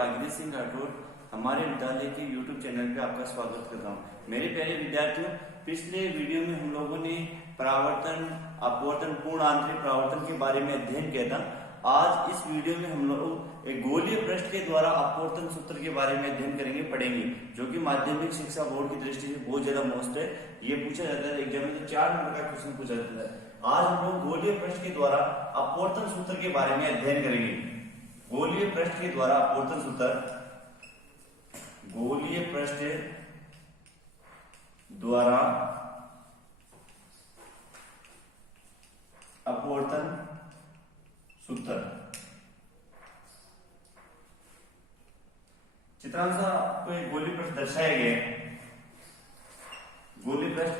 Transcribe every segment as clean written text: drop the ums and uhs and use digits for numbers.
भागीरथ सिंह राठौर हमारे विद्यालय के YouTube चैनल पे आपका स्वागत करता हूँ। मेरे प्यारे विद्यार्थियों, पिछले वीडियो में हम लोगों ने परावर्तन, अपवर्तन, पूर्ण आंतरिक परावर्तन के बारे में अध्ययन किया था। आज इस वीडियो में हम लोग एक गोलीय पृष्ठ के द्वारा अपवर्तन सूत्र के बारे में अध्ययन करेंगे, पढ़ेंगे, जो कि माध्यमिक शिक्षा बोर्ड की दृष्टि से बहुत ज्यादा मोस्ट है। ये पूछा जाता है एग्जाम में, तो 4 नंबर का क्वेश्चन पूछा जाता है। आज हम लोग गोलीय पृष्ठ के द्वारा अपवर्तन सूत्र के बारे में अध्ययन करेंगे। गोलीय पृष्ठ के द्वारा अपवर्तन सूत्र, गोलीय पृष्ठ द्वारा अपवर्तन सूत्र। चित्रांश आपको एक गोलीय पृष्ठ दर्शाया गया है। गोलीय पृष्ठ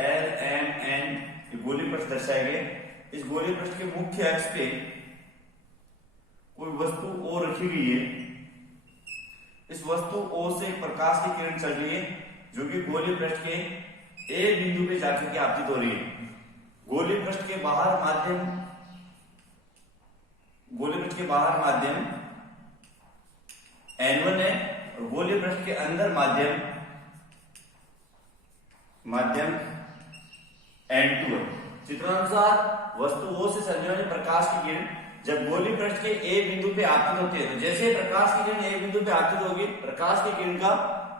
L, M, N गोलीय पृष्ठ दर्शाया गया। इस गोलीय पृष्ठ के मुख्य अक्ष पे कोई वस्तु O रखी गई है। इस वस्तु O से प्रकाश की किरण चल रही है, जो कि गोलीय पृष्ठ के A बिंदु पे जाकर के आपतित हो रही है। गोलीय पृष्ठ के बाहर माध्यम N1 है और गोलीय पृष्ठ के अंदर माध्यम N2 है। चित्रानुसार वस्तु O से चलने वाली प्रकाश की किरण जब गोलीय पृष्ठ के A बिंदु पे आपतित होती है, तो जैसे प्रकाश की किरण A बिंदु पे आपतित होगी, प्रकाश की किरण का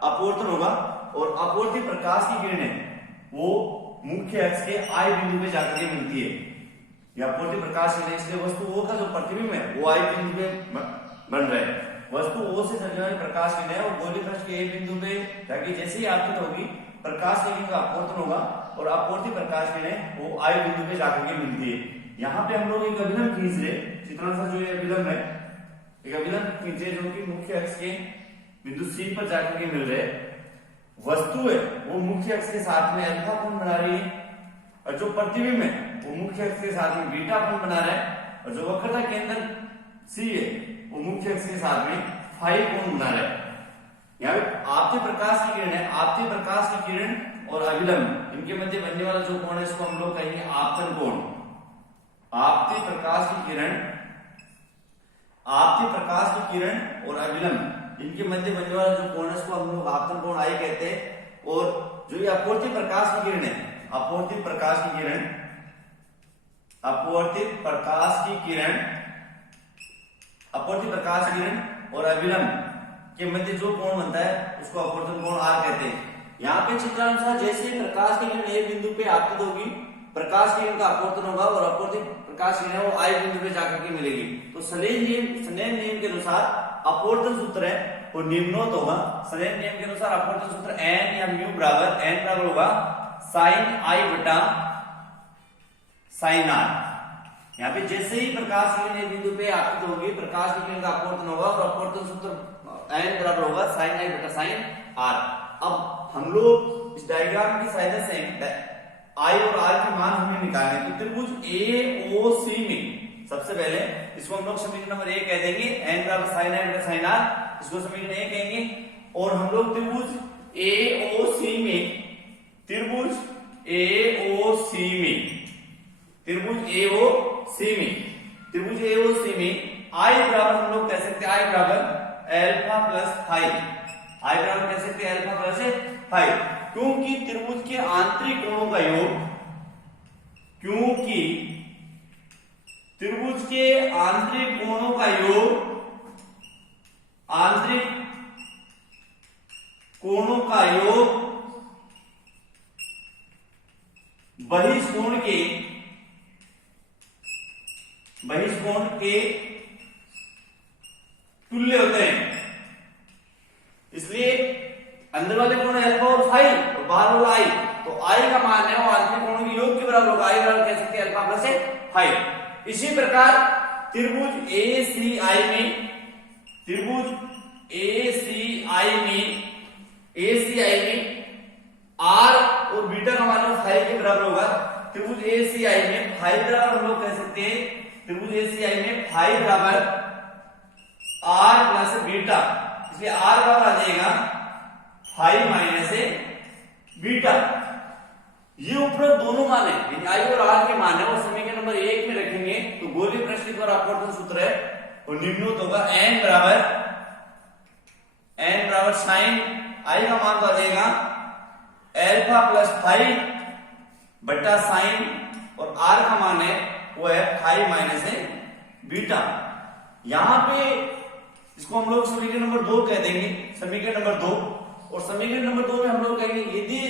अपवर्तन होगा और अपवर्तित प्रकाश की किरण है वो मुख्य अक्ष के I बिंदु पे जाकर के मिलती है। यह अपवर्तित प्रकाश किरण, इसलिए वस्तु O का जो प्रतिबिंब है वो I बिंदु पे बन रहा है। वस्तु O से चलने वाली प्रकाश किरण है और गोलीय पृष्ठ के A बिंदु पे ताकि जैसे ही आपतित होगी, प्रकाश की किरण का अपवर्तन होगा और अपवर्तित प्रकाश किरण वो I बिंदु पे जाकर के मिलती है। यहाँ पे हम लोग एक अभिलंब खींच रहे, चित्रांश जो ये अभिलंब है, एक अभिलंब खींचे जो कि मुख्य अक्ष के बिंदु C पर जाकर के मिल रहे। वस्तु है वो मुख्य अक्ष के साथ में अल्फा कोण बना रही है और जो प्रतिबिंब है वो मुख्य अक्ष के साथ में बीटा कोण बना रहा है और जो वक्रता केंद्र C है वो मुख्य अक्ष के साथ में फाई कोण बना रहा है। यहाँ पे आपतित प्रकाश की किरण है, आपतित प्रकाश की किरण और अभिलंब इनके मध्य बनने वाला जो कोण है इसको हम लोग कहेंगे आपतन कोण। आपतित प्रकाश की किरण और अभिलंब इनके मध्य बनने वाला जो कोण है इसको हम लोग आपतन कोण आई कहते हैं। और जो ये अपवर्तित प्रकाश की किरण है, अपवर्तित प्रकाश की किरण और अभिलंब के मध्य जो कोण बनता है उसको अपवर्तन कोण R कहते हैं। यहाँ पे चित्रानुसार जैसे प्रकाश की किरण A बिंदु पे आपतित होगी, प्रकाश की किरण का अपवर्तन होगा और अपवर्तित प्रकाश किरण वो I बिंदु पे जाकर के मिलेगी। तो स्नेल नियम के अनुसार अपवर्तन सूत्र है वो निम्नोक्त होगा। स्नेल नियम के अनुसार अपवर्तन सूत्र N या म्यू बराबर होगा sin I बटा sin R। यहाँ पे जैसे ही प्रकाश की किरण बिंदु पे आपतित होगी, प्रकाश की किरण का अपवर्तन होगा और अपवर्तन सूत्र N बराबर होगा sin I बटा sin R। अब हम लोग इस डायग्राम की सहायता से I और R के मान हमें निकालने हैं। तो त्रिभुज AOC में सबसे पहले इसको हम लोग समीकरण नंबर 1 कह देंगे, N बराबर sin I बटा sin R, इसको समीकरण 1 कहेंगे। और हम लोग त्रिभुज AOC में I बराबर हम लोग कह सकते हैं I बराबर अल्फा प्लस फाई, I बराबर कह सकते हैं अल्फा प्लस फाई, क्योंकि त्रिभुज के आंतरिक कोणों का योग, बहिष कोण के तुल्य होते हैं। इसलिए अंदर वाले कोण अल्फा और फाई और बाहर वाला आई, तो आई का मान है वो आंतरिक कोणों के योग के बराबर होगा। आई बराबर कह सकते हैं अल्फा प्लस फाई। इसी प्रकार त्रिभुज ACI में R और बीटा का मान फाई के बराबर होगा। त्रिभुज ACI में फाई बराबर हम लोग कह सकते हैं, त्रिभुज ACI में फाई बराबर R प्लस बीटा, इसलिए R बराबर आ जाएगा फाई माइनस बीटा। ये उपरोक्त दोनों मान है, आई और आर के मान है, और समीकरण नंबर 1 में रखेंगे तो गोलीय पृष्ठ पर अपवर्तन सूत्र है और निम्नोक्त होगा n बराबर साइन आई का मान तो आ जाएगा अल्फा प्लस 5 बट्टा साइन, और r का मान है वो है 5 माइनस है बीटा। यहां पे इसको हम लोग समीकरण नंबर 2 कह देंगे, समीकरण नंबर 2। और समीकरण नंबर 2 में हम लोग कहेंगे यदि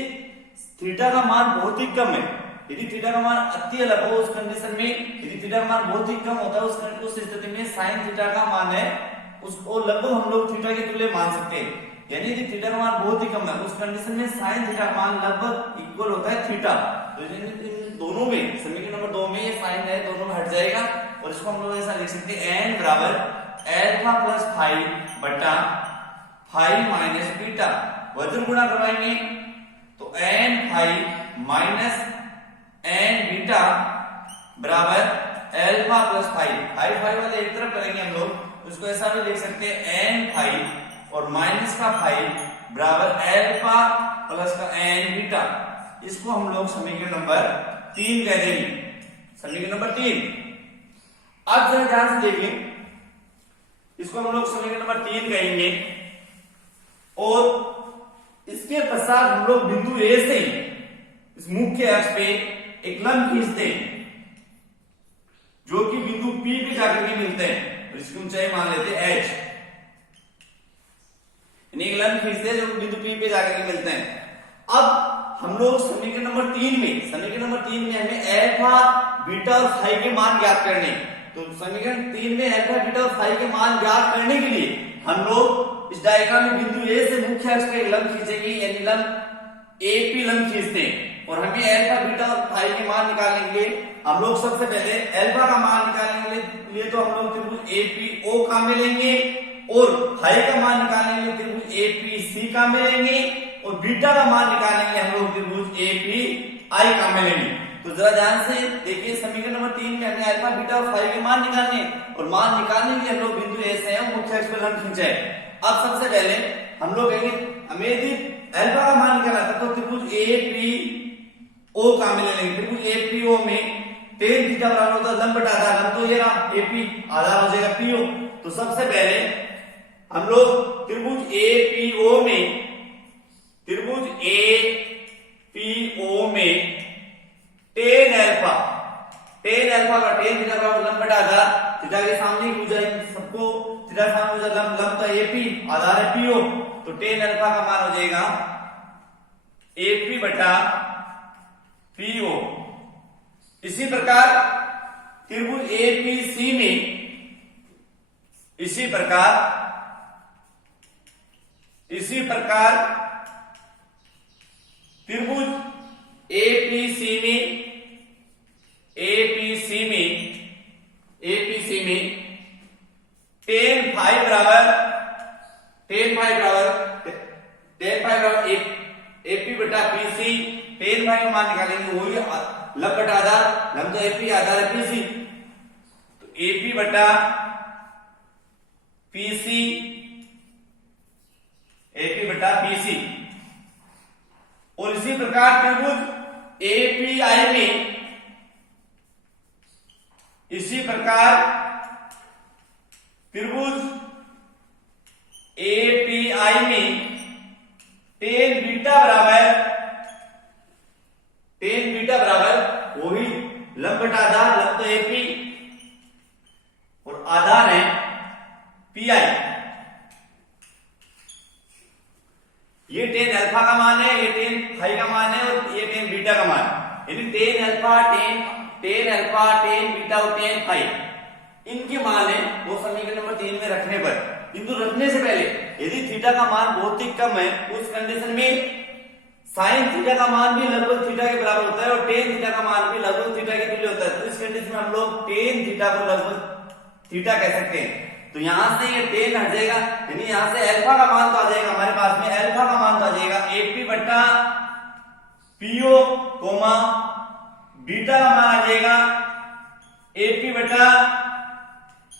थीटा का मान बहुत ही कम है, यदि थीटा का मान अति अलग हो उस कंडीशन में, यदि थीटा का मान बहुत ही कम होता है उस स्थिति में साइन थीटा का मान है उसको लगभग हम लोग थीटा के तुल्य मान सकते हैं। यानी यदि थीटा का मान बहुत ही कम है उस कंडीशन में साइन थीटा का मान लगभग इक्वल होता है थीटा। तो इन दोनों में, समीकरण नंबर 2 में ये साइन है दोनों में हट जाएगा, और इसको हम लोग ऐसा लिख सकते हैं n बराबर अल्फा प्लस 5 बट्टा 5 माइनस बीटा। वजन गुणा करवाएंगे तो n 5 माइनस n बीटा बराबर अल्फा प्लस 5 वाले एक तरफ करेंगे हम लोग, उसको ऐसा भी लिख सकते हैं n 5 और माइनस का 5 बराबर अल्फा प्लस का n बीटा। इसको हम लोग समीकरण नंबर 3 कह देंगे, समीकरण नंबर 3। अब जरा ध्यान से देखिए, इसको हम लोग समीकरण नंबर 3 कहेंगे, और इसके पश्चात हम लोग बिंदु ए से इस मुख्य अक्ष पे एक लंब खींचते हैं जो कि बिंदु P पे जाकर के मिलते हैं, और इसकी ऊंचाई मान लेते हैं h। एक लंब खींचते हैं जो बिंदु P पे जाकर के मिलते हैं। अब हम लोग समीकरण नंबर 3 में हमें अल्फा बीटा और फाई के मान ज्ञात करने, तो समीकरण 3 में अल्फा बीटा और फाई के मान ज्ञात करने के लिए हम लोग इस डायग्राम में बिंदु ए से मुख्य अक्ष पे एक लंब खींचेंगे, यानी लंब एपी लंब खींचते हैं। और हमें अल्फा बीटा और फाई के मान निकालने के लिए हम लोग सबसे पहले अल्फा का मान निकालने के लिए तो हम लोग त्रिभुज एपीओ काम में लेंगे, और फाई का मान निकालने के लिए त्रिभुज एपीसी काम में लेंगे, और बीटा का मान निकालने के लिए हम लोग त्रिभुज एपीआई काम में लेंगे। तो जरा ध्यान से देखिए, समीकरण नंबर 3 में हमें अल्फा बीटा और फाई के मान निकालने, और मान निकालने के लिए हम लोग बिंदु ए से मुख्य अक्ष पर लंब खींचे। अब सबसे पहले हम लोग कहेंगे हमें यदि अल्फा का मान निकालना था तो त्रिभुज एपीओ काम में ले लेंगे। त्रिभुज एपीओ में tan थीटा बराबर होता है लंब बटा आधार, लंब तो ये रहा एपी, आधार हो जाएगा पीओ। तो सबसे पहले हम लोग त्रिभुज एपीओ में tan अल्फा का tan थीटा बराबर लंब बटा आधार, थीटा के सामने की भुजा सबको थीटा के सामने भुजा लंब तो एपी, आधार है पीओ, तो tan अल्फा का मान हो जाएगा एपी बटा पीओ। इसी प्रकार त्रिभुज एपीसी में इसी प्रकार त्रिभुज एपीसी में tan फाई बराबर एपी बटा पीसी, tan फाई का मान निकालेंगे वही लंब बटा आधार, लंब तो एपी, आधार है पीसी, तो एपी बटा पीसी, और इसी प्रकार त्रिभुज एपीआई में tan बीटा बराबर वही लंब बटा आधार, लंब तो एपी और आधार है पीआई। ये tan अल्फा का मान है, ये tan फाई का मान है, और ये tan बीटा का मान है। यानी tan अल्फा, tan बीटा और tan फाई इनके मान है वो समीकरण नंबर 3 में रखने पर, किंतु रखने से पहले यदि थीटा का मान बहुत ही कम है उस कंडीशन में साइन थीटा का मान भी लगभग थीटा के बराबर होता है, और tan थीटा का मान भी लगभग थीटा के तुल्य होता है। तो इस कंडीशन में हम लोग tan थीटा को लगभग थीटा कह सकते हैं। तो यहां से ये tan हट जाएगा, यानी यहां से अल्फा का मान तो आ जाएगा हमारे पास में, अल्फा का मान तो आ जाएगा एपी बटा पीओ कोमा, बीटा का मान आ जाएगा एपी बटा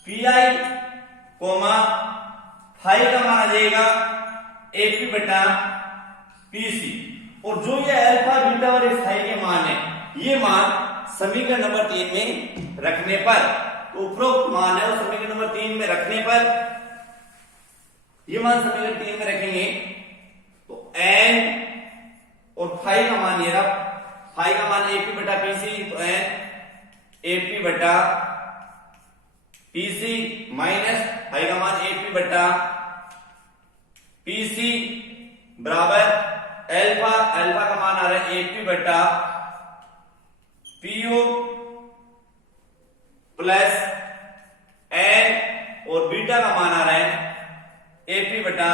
पीआई कोमा, फाई का मान आ जाएगा एपी बटा पीसी। और जो ये अल्फा बीटा और फाई के मान है, ये मान समीकरण नंबर 3 में रखने पर तो उपरोक्त मान है और समीकरण नंबर 3 में रखने पर ये मान समीकरण 3 में रखेंगे तो n और फाई का मान ये रहा, फाई का मान AP बटा PC, तो n AP बटा PC माइनस फाई का मान AP बटा PC बराबर अल्फा, अल्फा का मान आ रहा है AP बटा PO प्लस n और बीटा का मान आ रहा है AP बटा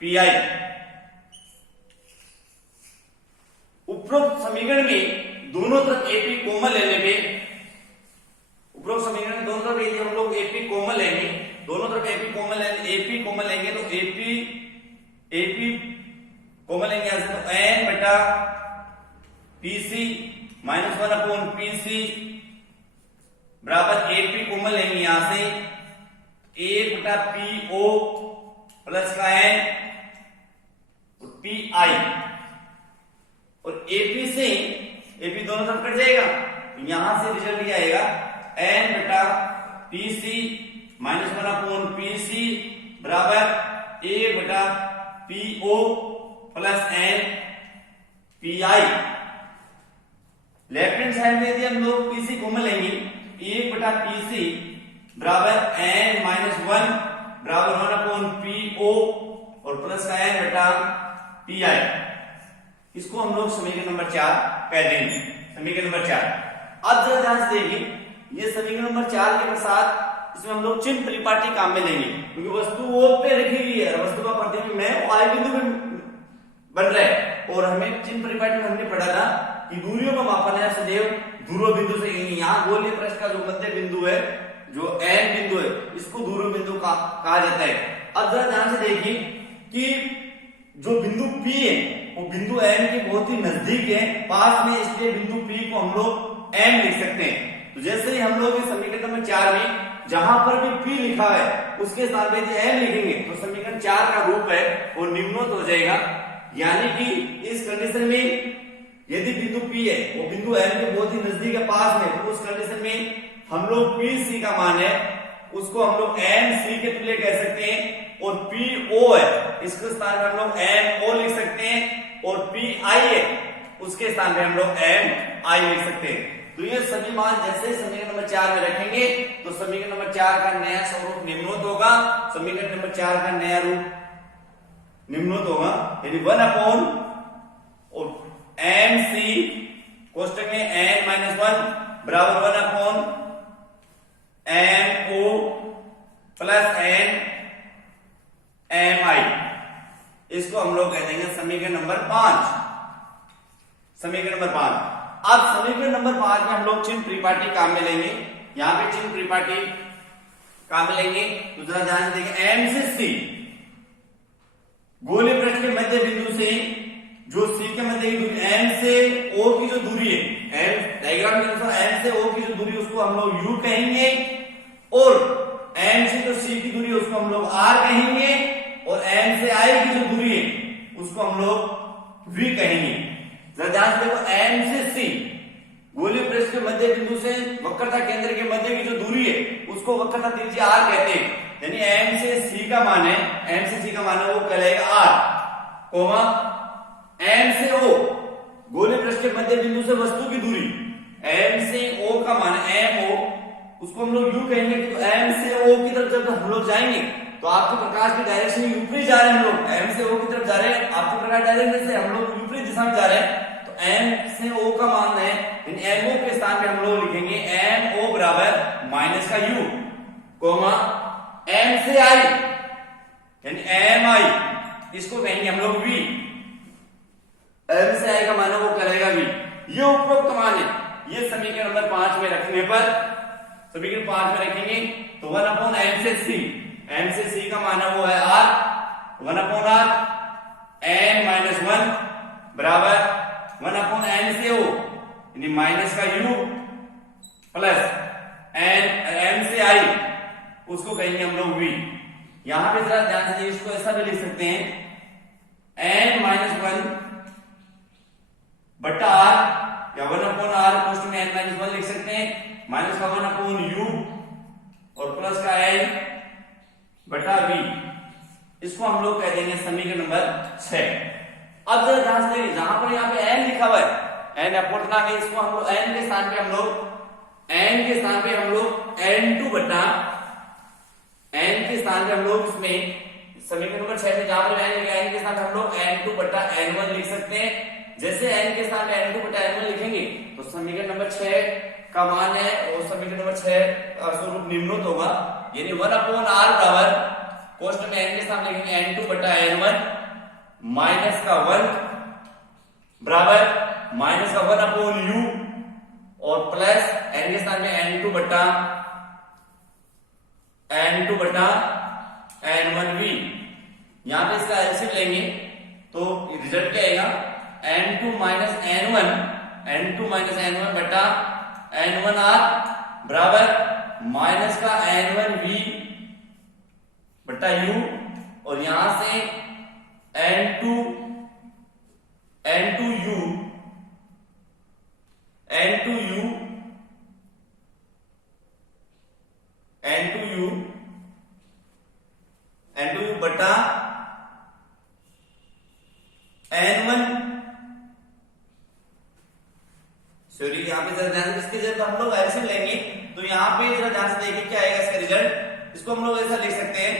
PI। उपरोक्त समीकरण में दोनों तरफ AP कॉमन लेने पे, उपरोक्त समीकरण में दोनों तरफ यदि हम लोग AP कॉमन लेंगे, दोनों तरफ AP कॉमन लेंगे तो AP कॉमन लेंगे यहां से, तो n बटा PC माइनस 1 अपॉन PC बराबर AP कॉमन लेंगे यहां से 1 बटा PO प्लस का n और PI, और AP दोनों तरफ कट जाएगा, तो यहां से रिजल्ट ये आएगा n बटा PC माइनस 1 अपॉन PC बराबर 1 बटा PO plus n PI। Left hand side में यदि हम लोग PC कॉमन लेंगे 1 बटा PC बराबर n माइनस 1 बराबर 1 अपॉन PO और प्लस का n बटा PI। इसको हम लोग समीकरण नंबर 4 कह देंगे, समीकरण नंबर 4। अब जरा ध्यान से देखिए, ये समीकरण नंबर 4 के साथ इसमें हम लोग चिन्ह परिपाटी काम में लेंगे, क्योंकि वस्तु O पे रखी हुई है, वस्तु का प्रतिबिंब में I बिंदु में बन रहा है, और हमें चिन्ह परिपाटी में हमने पढ़ा था कि दूरियों का मापन है सदैव ध्रुव बिंदु से। यहाँ गोलीय पृष्ठ का जो मध्य बिंदु है, जो n बिंदु है, इसको ध्रुव बिंदु कहा जाता है। अब जरा ध्यान से देखिए कि जो बिंदु P है वो बिंदु M के बहुत ही नजदीक है, पास में, इसलिए बिंदु P को हम लोग M लिख सकते हैं। तो जैसे ही हम लोग इस समीकरण नंबर 4 में जहां पर भी P लिखा है उसके स्थान पे यदि M लिखेंगे तो समीकरण 4 का रूप है वो निम्नोत हो जाएगा। यानी कि इस कंडीशन में यदि बिंदु P है वो बिंदु M के बहुत ही नजदीक है, पास में, तो उस कंडीशन में हम लोग PC का मान है उसको हम लोग MC के तुल्य कह सकते हैं, और PO है इसके स्थान पे हम लोग MO लिख सकते हैं, और PI है उसके स्थान पे हम लोग MI लिख सकते हैं। तो ये सभी मान जैसे समीकरण नंबर 4 में रखेंगे तो समीकरण नंबर 4 का नया स्वरूप निम्नोत होगा, समीकरण नंबर 4 का नया रूप निम्नोत होगा, यानी 1 अपॉन MC कोष्टक में n माइनस 1 बराबर 1 upon MO plus n MI। इसको हम लोग कह देंगे समीकरण नंबर 5, समीकरण नंबर 5। अब समीकरण नंबर 5 में हम लोग चिन्ह परिपाटी काम में लेंगे, यहां पे चिन्ह परिपाटी काम में लेंगे, तो जरा ध्यान से देखिए, M से C गोलीय पृष्ठ के मध्य बिंदु से जो C के मध्य की दूरी M से O की जो दूरी है, M डायग्राम के अनुसार M से O की जो दूरी उसको हम लोग U कहेंगे, और M से जो C की दूरी है उसको हम लोग R कहेंगे, और M से I की जो दूरी है उसको हम लोग V कहेंगे। जरा ध्यान से देखो, M से C गोलीय पृष्ठ के मध्य बिंदु से वक्रता केंद्र के मध्य की जो दूरी है उसको वक्रता त्रिज्या R कहते हैं, यानी M से C का मान है, M से C का मान है वो कहलाएगा R, कोमा M से O गोलीय पृष्ठ के मध्य बिंदु से वस्तु की दूरी M से O का मान है MO, उसको हम लोग U कहेंगे। तो M से O की तरफ जब हम लोग जाएंगे तो आपके प्रकाश की डायरेक्शन ऊपरी जा रहे हैं, हम लोग M से O की तरफ जा रहे हैं, आपके प्रकाश डायरेक्शन से हम लोग ऊपरी दिशा में जा रहे हैं, तो M से O का मान है, इन MO के स्थान पे हम लोग लिखेंगे MO बराबर माइनस का U, कोमा M से I यानी MI, इसको कहेंगे हम लोग V, M से I का मान है वो कहलाएगा V। ये उपरोक्त मान है, ये समीकरण नंबर 5 में रखने पर, समीकरण 5 में रखेंगे तो 1 अपॉन M से C, M से C का मान है वो है R, 1 upon R N minus 1 बराबर 1 अपॉन N से O यानी माइनस का U प्लस M से I उसको कहेंगे हम लोग V। यहां पे जरा ध्यान से इसको ऐसा भी लिख सकते हैं N माइनस 1 बटा R क्या 1/r कोष्टक में n-1 लिख सकते हैं, माइनस का 1/u और प्लस का n बटा v, इसको हम लोग कह देंगे समीकरण नंबर 6। अब जरा ध्यान से देखिए, जहां पर यहाँ पे n लिखा हुआ है, n अपूर्णांक है, इसको हम लोग n के स्थान पे हम लोग n2 बटा n के स्थान पे हम लोग इसमें समीकरण नंबर 6 में जहां पर n के स्थान पे हम लोग n2 बटा n1 लिख सकते हैं। जैसे n के स्थान पे n2 बटा n1 लिखेंगे तो समीकरण नंबर 6 का मान है और समीकरण नंबर 6 स्वरूप निम्नलिखित होगा, यानी 1/r बराबर कोष्टक में n के स्थान लिखेंगे n2 बटा n1 माइनस का 1 बराबर माइनस का 1/u और प्लस n के स्थान में n2 बटा n1v। यहां पे इसका एलसीएम लेंगे तो रिजल्ट क्या आएगा, n2 माइनस n1 बटा n1r बराबर माइनस का n1v बटा u और यहां से n2u बटा n1, सॉरी यहां पे जरा ध्यान से, इसके जब हम लोग एलसीएम लेंगे तो यहां पे जरा ध्यान से देखिए क्या आएगा इसका रिजल्ट। इसको हम लोग ऐसा लिख सकते हैं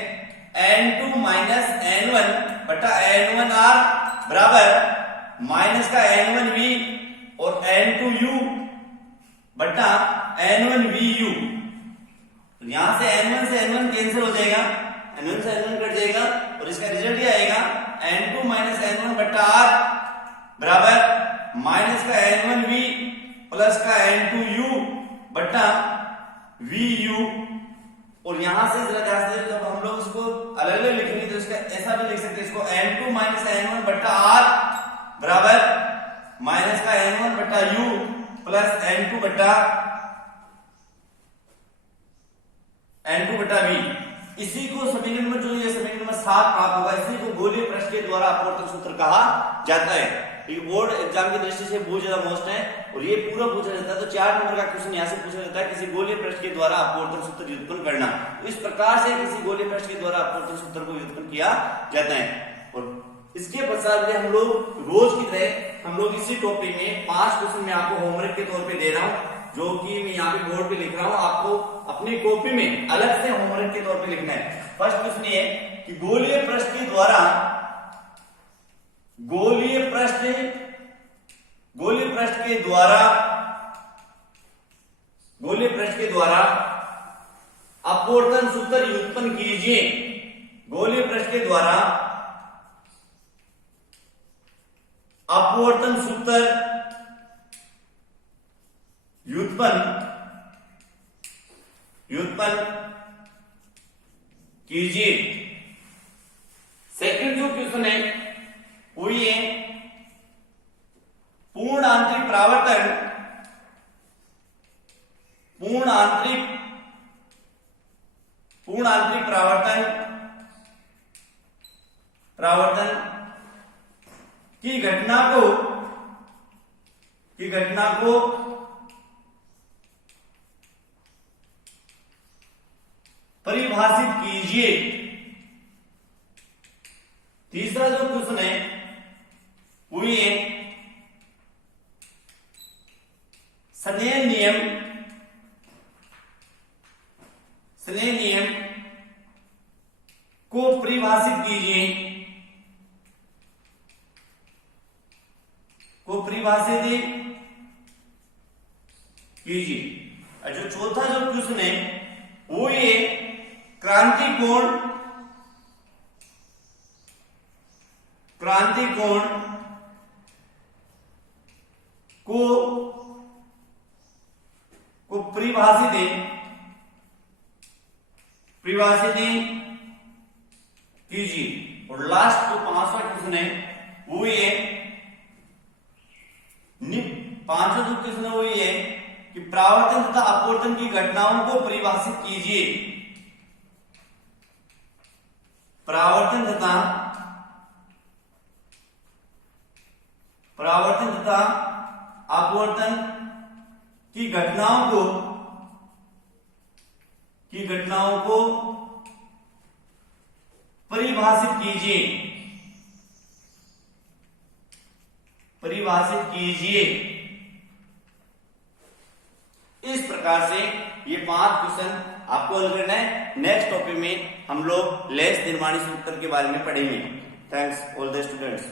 n2 माइनस n1 बटा n1r बराबर माइनस का n1v और n2u बटा n1vu। यहां से n1 कैंसिल हो जाएगा, n1 से n1 कट जाएगा और इसका रिजल्ट ये आएगा n2 माइनस n1 बटा r बराबर माइनस का n1v प्लस का n2u बटा vu। और यहां से जरा ध्यान से जब हम लोग इसको अलग अलग लिखेंगे तो इसका ऐसा भी लिख सकते हैं, इसको n2 माइनस n1 बटा r बराबर माइनस का n1 बटा u प्लस n2 बटा v। इसी को समीकरण नंबर जो ये समीकरण नंबर 7 प्राप्त होगा, इसी को गोलीय पृष्ठ के द्वारा अपवर्तन सूत्र कहा जाता है। ये बोर्ड एग्जाम की दृष्टि से बहुत ज्यादा मोस्ट है और ये पूरा पूछा जाता है। तो 4 नंबर का क्वेश्चन यहाँ से पूछा जाता है, किसी गोलीय पृष्ठ के द्वारा अपवर्तन सूत्र व्युत्पन्न करना। तो इस प्रकार से किसी गोलीय पृष्ठ के द्वारा अपवर्तन सूत्र को व्युत्पन्न किया जाता है। और इसके पश्चात हम लोग रोज की तरह हम लोग इसी टॉपिक में 5 क्वेश्चन में आपको होमवर्क के तौर पे दे रहा हूँ, जो कि मैं यहाँ पे बोर्ड पे लिख रहा हूँ, आपको अपनी कॉपी में अलग से होमवर्क के तौर पे लिखना है। फर्स्ट क्वेश्चन ये कि गोलीय पृष्ठ के द्वारा अपवर्तन सूत्र व्युत्पन्न कीजिए। गोलीय पृष्ठ के द्वारा अपवर्तन सूत्र व्युत्पन्न कीजिए। सेकंड जो क्वेश्चन है वो ये पूर्ण आंतरिक परावर्तन की घटना को परिभाषित कीजिए। तीसरा जो क्वेश्चन है वो ये स्नेल नियम को परिभाषित कीजिए। और जो चौथा जो क्वेश्चन है वो ये क्रांति कोण को परिभाषित कीजिए। और लास्ट जो 5वां क्वेश्चन है वो ये पांचवा जो क्वेश्चन है वो ये कि परावर्तन तथा अपवर्तन की घटनाओं को परिभाषित कीजिए। परावर्तन तथा अपवर्तन की घटनाओं को परिभाषित कीजिए। इस प्रकार से ये 5 क्वेश्चन आपको हल करना है। नेक्स्ट टॉपिक में हम लोग लेस निर्माणी सूत्र के बारे में पढ़ेंगे। Thanks all the students.